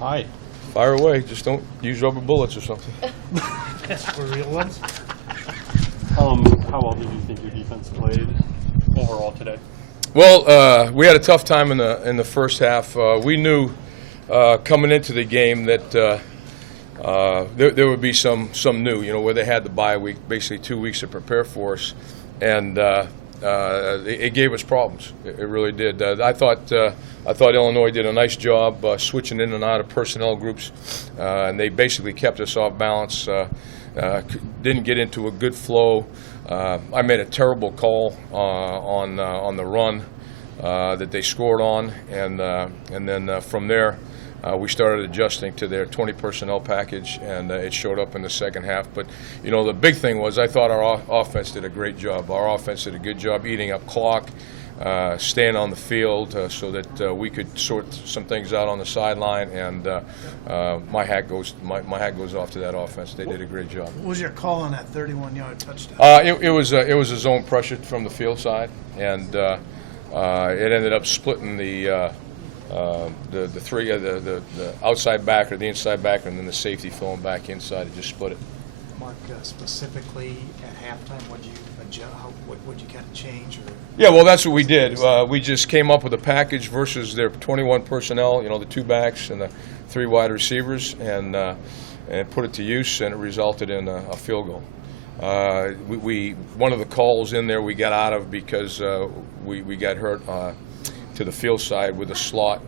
Hi. Fire away. Just don't use rubber bullets or something. We're real ones. How well did you think your defense played overall today? Well, we had a tough time in the first half. We knew coming into the game that there would be some new, where they had the bye week, basically 2 weeks to prepare for us, and it gave us problems. It really did. I thought Illinois did a nice job switching in and out of personnel groups, and they basically kept us off balance. Didn't get into a good flow. I made a terrible call on the run that they scored on, and then from there we started adjusting to their 20 personnel package, and it showed up in the second half. But the big thing was I thought our offense did a great job. Our offense did a good job eating up clock, staying on the field so that we could sort some things out on the sideline, and my hat goes off to that offense. They did a great job. What was your call on that 31-yard touchdown? It was a zone pressure from the field side, and it ended up splitting the outside backer, the inside backer, and then the safety filling back inside. It just split it. Mark, specifically at halftime, what did you adjust? What did you kind of change? Or yeah, well, that's what we did. We just came up with a package versus their 21 personnel, the 2 backs and the 3 wide receivers, and put it to use, and it resulted in a field goal. One of the calls in there we got out of because we got hurt to the field side with the slot.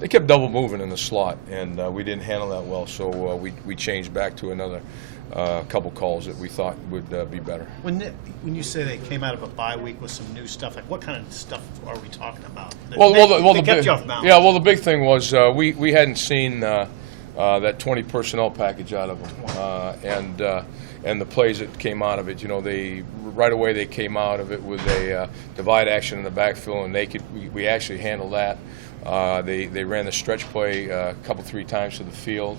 They kept double moving in the slot, and we didn't handle that well, so we changed back to another couple calls that we thought would be better. When you say they came out of a bye week with some new stuff, like what kind of stuff are we talking about? They kept you off balance. Yeah, well, the big thing was we hadn't seen that 20 personnel package out of them, and the plays that came out of it. Right away they came out of it with a divide action in the backfield, and we actually handled that. They ran the stretch play a couple, 3 times to the field.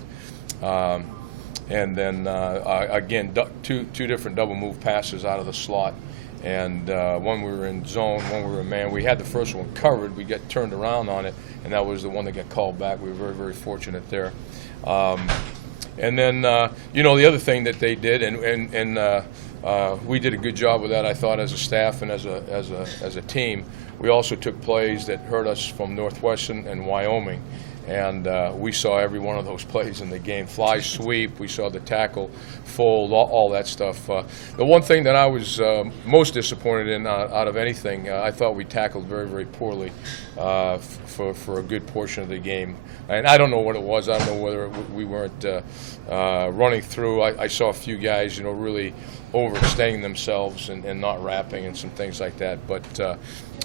And then, again, two different double move passes out of the slot. And one we were in zone, one we were in man. We had the first one covered. We got turned around on it, and that was the one that got called back. We were very, very fortunate there. And then, the other thing that they did, and we did a good job with that, I thought, as a staff and as a team. We also took plays that hurt us from Northwestern and Wyoming. And we saw every one of those plays in the game. Fly sweep, we saw the tackle, fold, all that stuff. The one thing that I was most disappointed in out of anything, I thought we tackled very, very poorly for a good portion of the game. And I don't know what it was. I don't know whether we weren't running through. I saw a few guys, really overextending themselves and not wrapping and some things like that. But,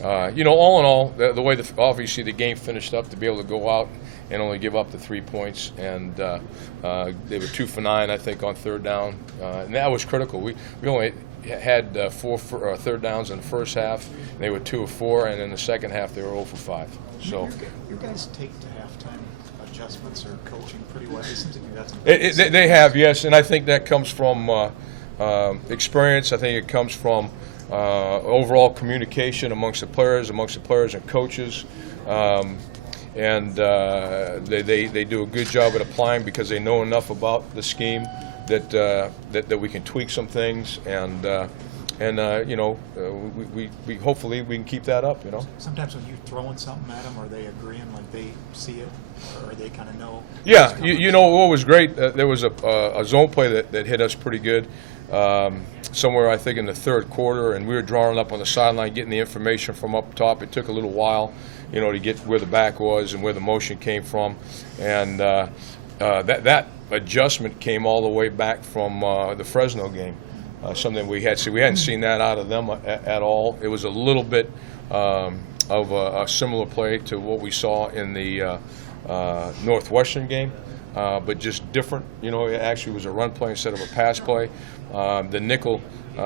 all in all, the way obviously the game finished up, to be able to go out and only give up the 3 points, and they were 2 for 9, I think, on third down, and that was critical. We only had 4 third downs in the first half. They were 2 of 4, and in the second half they were 0 for 5. So your guys take to halftime adjustments or coaching pretty well. It seems like they have, yes, and I think that comes from experience. I think it comes from overall communication amongst the players and coaches. And they do a good job at applying because they know enough about the scheme that we can tweak some things, and we hopefully we can keep that up. Sometimes when you're throwing something at them, are they agreeing, like they see it, or they kind of know? Yeah, what was great, there was a zone play that hit us pretty good. Somewhere I think in the third quarter, and we were drawing up on the sideline, getting the information from up top. It took a little while, to get where the back was and where the motion came from, and that adjustment came all the way back from the Fresno game. Something we hadn't seen that out of them at all. It was a little bit of a similar play to what we saw in the Northwestern game. But just different. It actually was a run play instead of a pass play. The nickel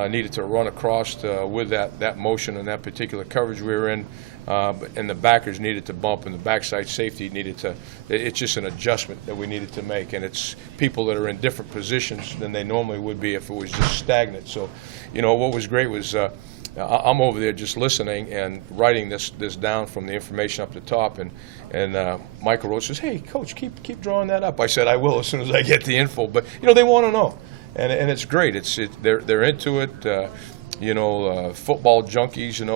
needed to run across with that motion and that particular coverage we were in, and the backers needed to bump, and the backside safety needed to. It's just an adjustment that we needed to make, and it's people that are in different positions than they normally would be if it was just stagnant. So, what was great was I'm over there just listening and writing this down from the information up the top, and Michael Rose says, "Hey, Coach, keep drawing that up." I said, "I will as soon as I get the info." But they want to know, and it's great. They're into it. Football junkies, and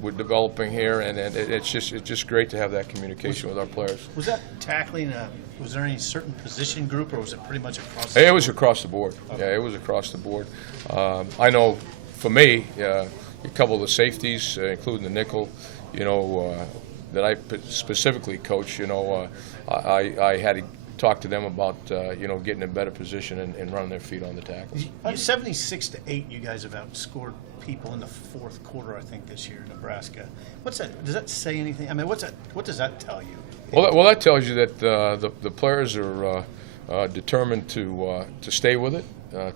we're developing here, and it's just great to have that communication with our players. Was that tackling? Was there any certain position group, or was it pretty much across? It was across the board. Okay. Yeah, it was across the board. I know, for me, a couple of the safeties, including the nickel, that I specifically coach. I had to talk to them about getting in better position and running their feet on the tackles. 76-8, you guys have outscored people in the fourth quarter, I think, this year in Nebraska. What's that? Does that say anything? I mean, what does that tell you? Well, that tells you that the players are determined to stay with it,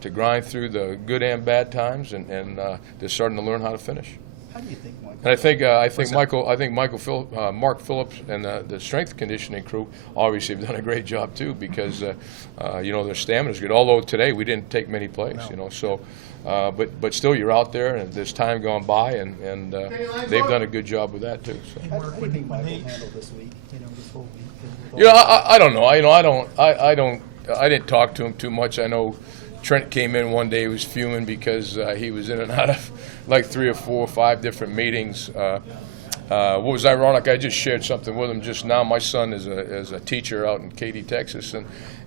to grind through the good and bad times, and they're starting to learn how to finish. How do you think, Michael? And Mark Phillips and the strength conditioning crew obviously have done a great job too, because their stamina is good. Although today we didn't take many plays, so but still you're out there and there's time gone by, and they've done a good job with that too. So. How do you think Michael handled this week? This whole week. I don't know. I didn't talk to him too much. I know Trent came in one day, he was fuming because he was in and out of like 3 or 4 or 5 different meetings. What was ironic, I just shared something with him just now. My son is a teacher out in Katy, Texas,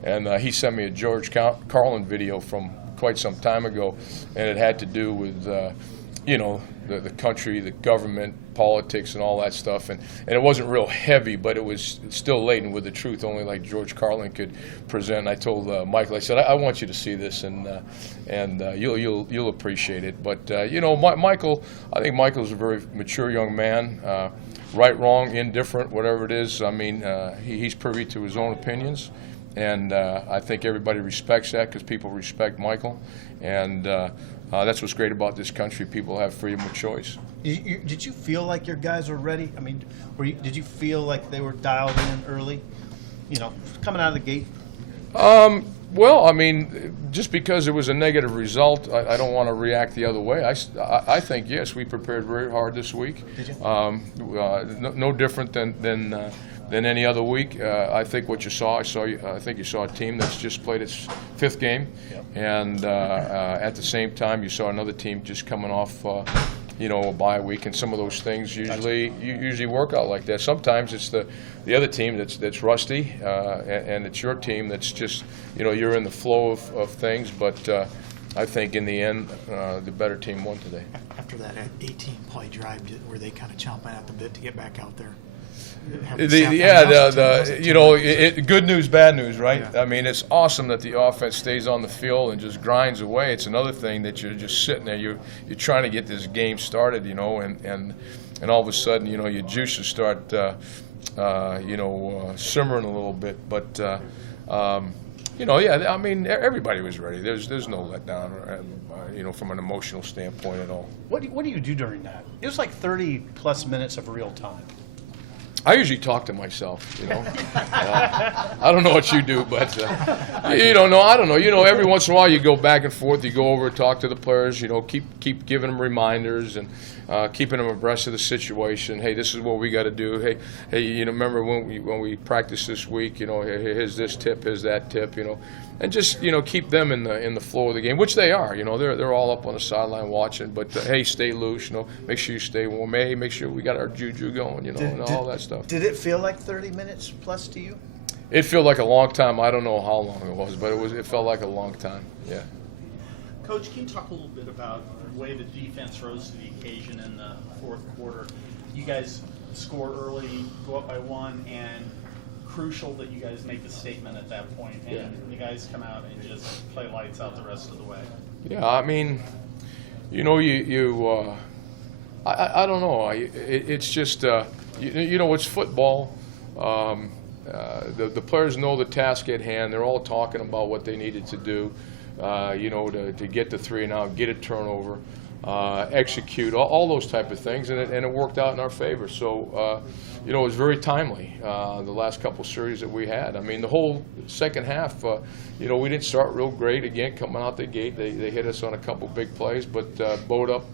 and he sent me a George Carlin video from quite some time ago, and it had to do with the country, the government, politics, and all that stuff. And it wasn't real heavy, but it was still laden with the truth, only like George Carlin could present. I told Michael, I said, I want you to see this, and you'll appreciate it. But Michael, I think Michael's a very mature young man. Right, wrong, indifferent, whatever it is. I mean, he's privy to his own opinions, and I think everybody respects that because people respect Michael, and that's what's great about this country. People have freedom of choice. Did you feel like your guys were ready? I mean, did you feel like they were dialed in early? Coming out of the gate. Well, I mean, just because it was a negative result, I don't want to react the other way. I think yes, we prepared very hard this week. Did you? No different than any other week. I think what you saw, I think you saw a team that's just played its 5th game, yep. And at the same time, you saw another team just coming off, a bye week, and some of those things usually work out like that. Sometimes it's the other team that's rusty, and it's your team that's just you're in the flow of things. But I think in the end, the better team won today. After that 18-play drive, were they kind of chomping at the bit to get back out there? Good news, bad news, right? Yeah. I mean, it's awesome that the offense stays on the field and just grinds away. It's another thing that you're just sitting there, you're trying to get this game started, and all of a sudden, your juices start, simmering a little bit. But I mean, everybody was ready. There's no letdown, from an emotional standpoint at all. What do you do during that? It was like 30+ minutes of real time. I usually talk to myself, I don't know what you do, but I don't know. Every once in a while you go back and forth. You go over and talk to the players. Keep giving them reminders and keeping them abreast of the situation. Hey, this is what we got to do. Hey, remember when we practiced this week? Here's this tip, here's that tip. And just keep them in the flow of the game, which they are. They're all up on the sideline watching. But hey, stay loose. Make sure you stay warm. Hey, make sure we got our juju going. And all that stuff. Did it feel like 30 minutes plus to you? It felt like a long time. I don't know how long it was, but it felt like a long time. Yeah. Coach, can you talk a little bit about the way the defense rose to the occasion in the fourth quarter? You guys score early, go up by 1, and crucial that you guys make the statement at that point, and the guys come out and just play lights out the rest of the way. Yeah, I mean, I don't know. It's just, it's football. The players know the task at hand. They're all talking about what they needed to do, to get the 3 and out, get a turnover. execute, all those type of things, and it worked out in our favor. So, you know, it was very timely, the last couple series that we had. I mean, the whole second half, you know, we didn't start real great. Again, coming out the gate, they hit us on a couple big plays, but bowed up,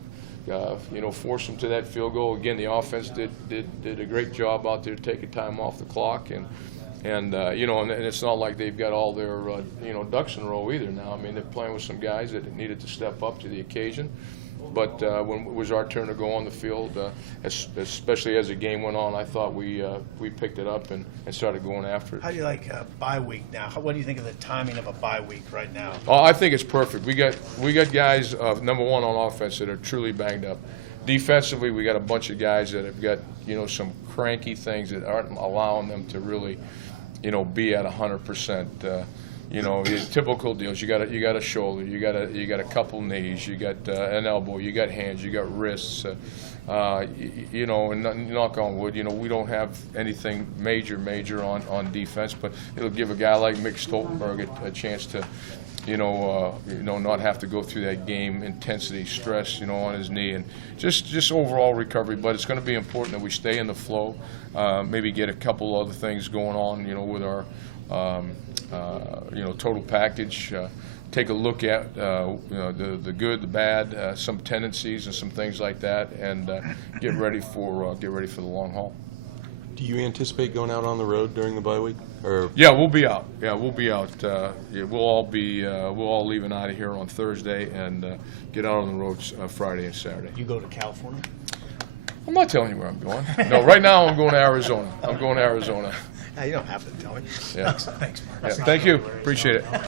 you know, forced them to that field goal. Again, the offense did a great job out there taking time off the clock, and you know, and it's not like they've got all their you know, ducks in a row either now. I mean, they're playing with some guys that needed to step up to the occasion. But when it was our turn to go on the field, especially as the game went on, I thought we picked it up and started going after it. How do you like a bye week now? What do you think of the timing of a bye week right now? Oh, I think it's perfect. We got guys, number one on offense, that are truly banged up. Defensively, we got a bunch of guys that have got, you know, some cranky things that aren't allowing them to really, you know, be at 100%. You know, the typical deals. You got a shoulder. You got a couple knees. You got an elbow. You got hands. You got wrists. You know, and knock on wood, you know, we don't have anything major on defense, but it'll give a guy like Mick Stoltenberg a chance to, you know, not have to go through that game intensity stress, you know, on his knee, and just overall recovery. But it's going to be important that we stay in the flow, maybe get a couple other things going on, you know, with our you know, total package. Take a look at you know, the good, the bad, some tendencies and some things like that, and get ready for the long haul. Do you anticipate going out on the road during the bye week? Or Yeah, we'll be out. Yeah, we'll be out. Yeah, we'll all leaving out of here on Thursday and get out on the road Friday and Saturday. You go to California? I'm not telling you where I'm going. No, right now I'm going to Arizona. I'm going to Arizona. You don't have to tell me. Yeah. Thanks, Mark. Yeah, thank you. Appreciate it.